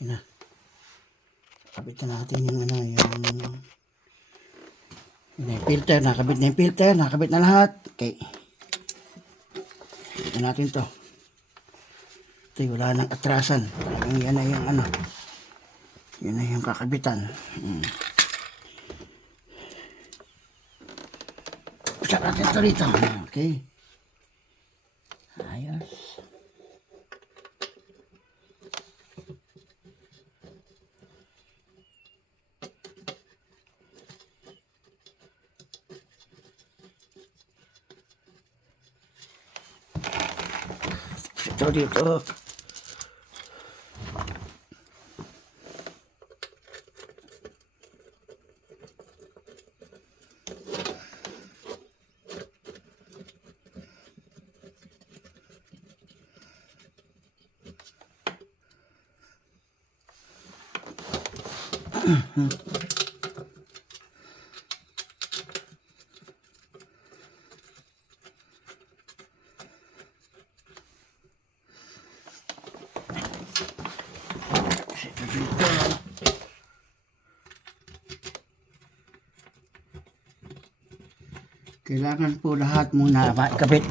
Yun na. Kabit na natin yung ano, yung filter. Nakabit na yung filter. Nakabit na lahat. Okay. Kabit na natin to. Ito, wala nang atrasan. Talagang yan na yung ano. Yan na yung kakabitan. Push natin ito rito. Okay. Ayos. Ito dito. Kailangan po lahat muna maikabit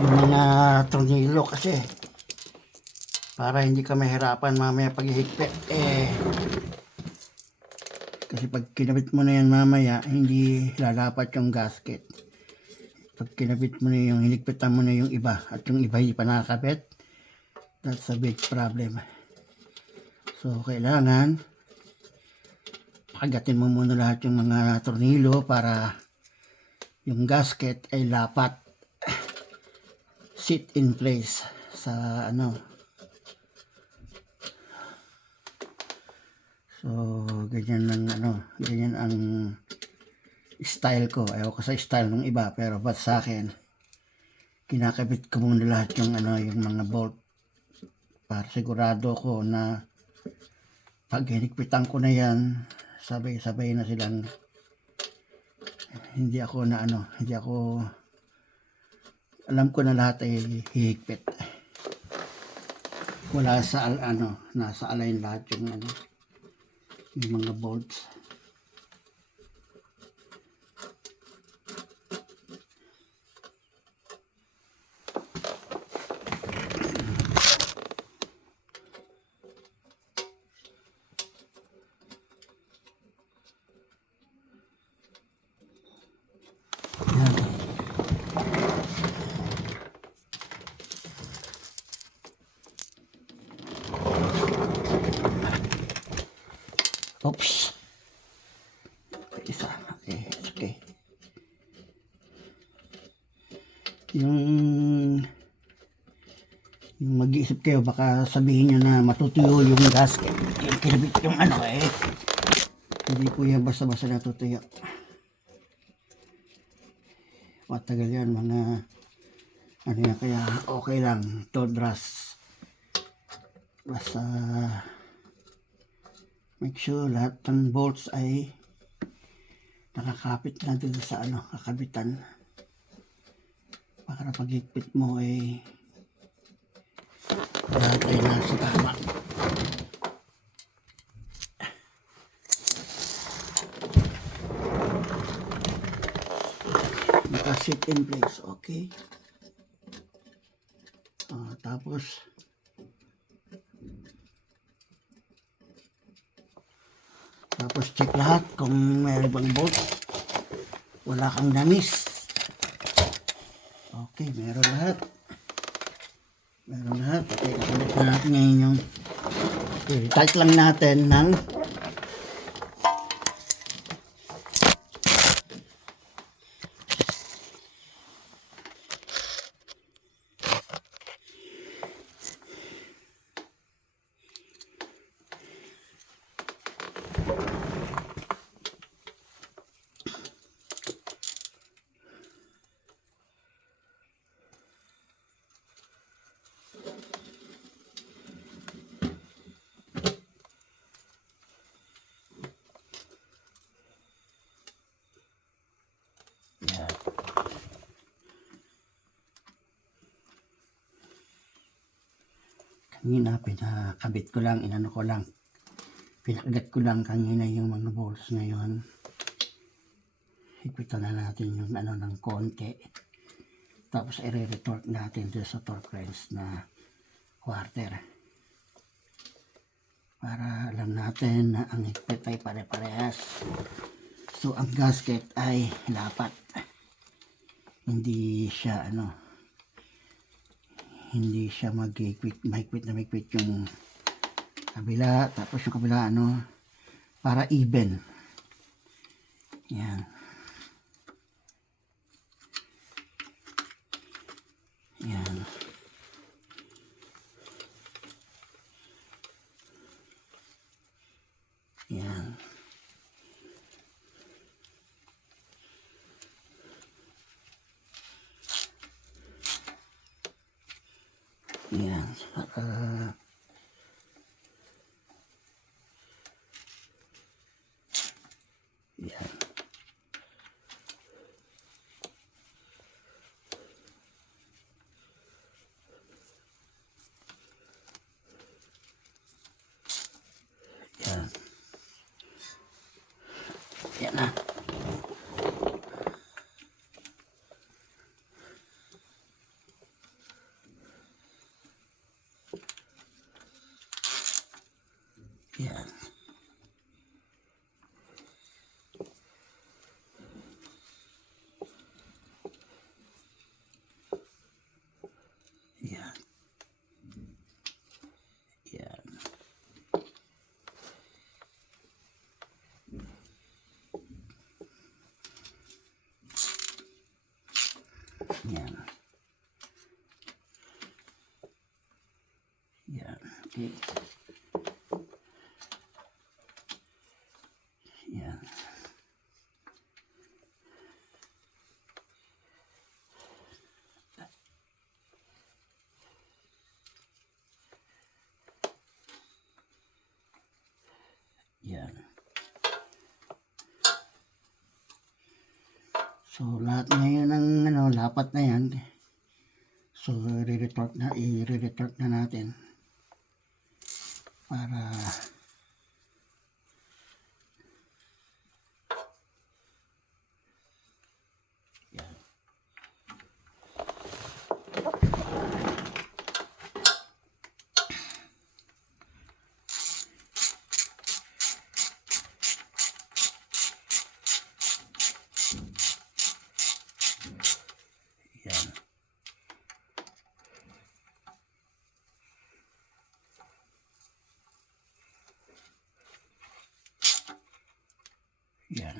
yung mga tornilyo kasi para hindi ka mahirapan mamaya pag ihigpit kasi pag kinabit mo na yan mamaya hindi lalapat yung gasket. Pag kinabit mo na yung hinigpitan mo na yung iba at yung iba hindi pa nakakabit, that's a big problem. So kailangan pagatin mo muna lahat yung mga tornilyo para yung gasket ay lapat, sit in place sa ano. So ganyan ang ano, ganyan ang style ko. Ayaw ko sa style ng iba, pero ba't sa akin kinakabit ko muna lahat yung ano, yung mga bolt para sigurado ko na pag hinigpitan ko na yan, sabay-sabay na silang hindi ako na ano, hindi ako alam ko na lahat ay hihigpit. Wala sa ano, nasa align lahat yung ano, yung mga bolts. Oops. Isa. Okay, it's okay. Yung mag-iisip kayo, baka sabihin nyo na matutuyo yung gasket. Yung kinabit yung ano hindi po yan basta-basta natutuyo. Matagal yan, mga ano yan, kaya okay lang, todras. Basta make sure lahat ng bolts ay nakakapit na dun sa ano, kakabitan para pag-higpit mo ay lahat ay nasa tama. Naka-sit in place, okay. Tapos check lahat kung may bang bolt, wala kang damis. Okay, meron lahat. Okay, kapalit na natin ngayon yung tight lang natin ng Kanina pinakabit ko lang, inano ko lang. Pinakagat ko lang kanina yung mga bolts ngayon. Higpitan na natin yung ano ng konti. Tapos i-retorque natin dito sa torque wrench na quarter. Para alam natin na ang higpit ay pare-parehas. So ang gasket ay lapat. Hindi siya hindi siya mahigpit na mahigpit yung kabila, tapos yung kabila para even. Yan. Yan. Yan. Yan. Yan. Yan. Yan na. Yan. Yan. Yan. Yan. Yan. Okay. Yan. Yan. So lahat ngayon ng lapat na yan. So i-retorque na natin para yan. Yan. Yan.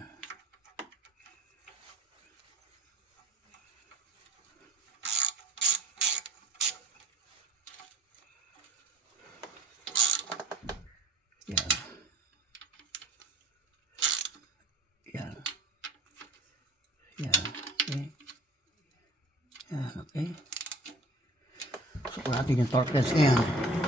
Yan. Yan. Yan. Okay. Yan. Okay. So, natin yung torque wrench ngayon.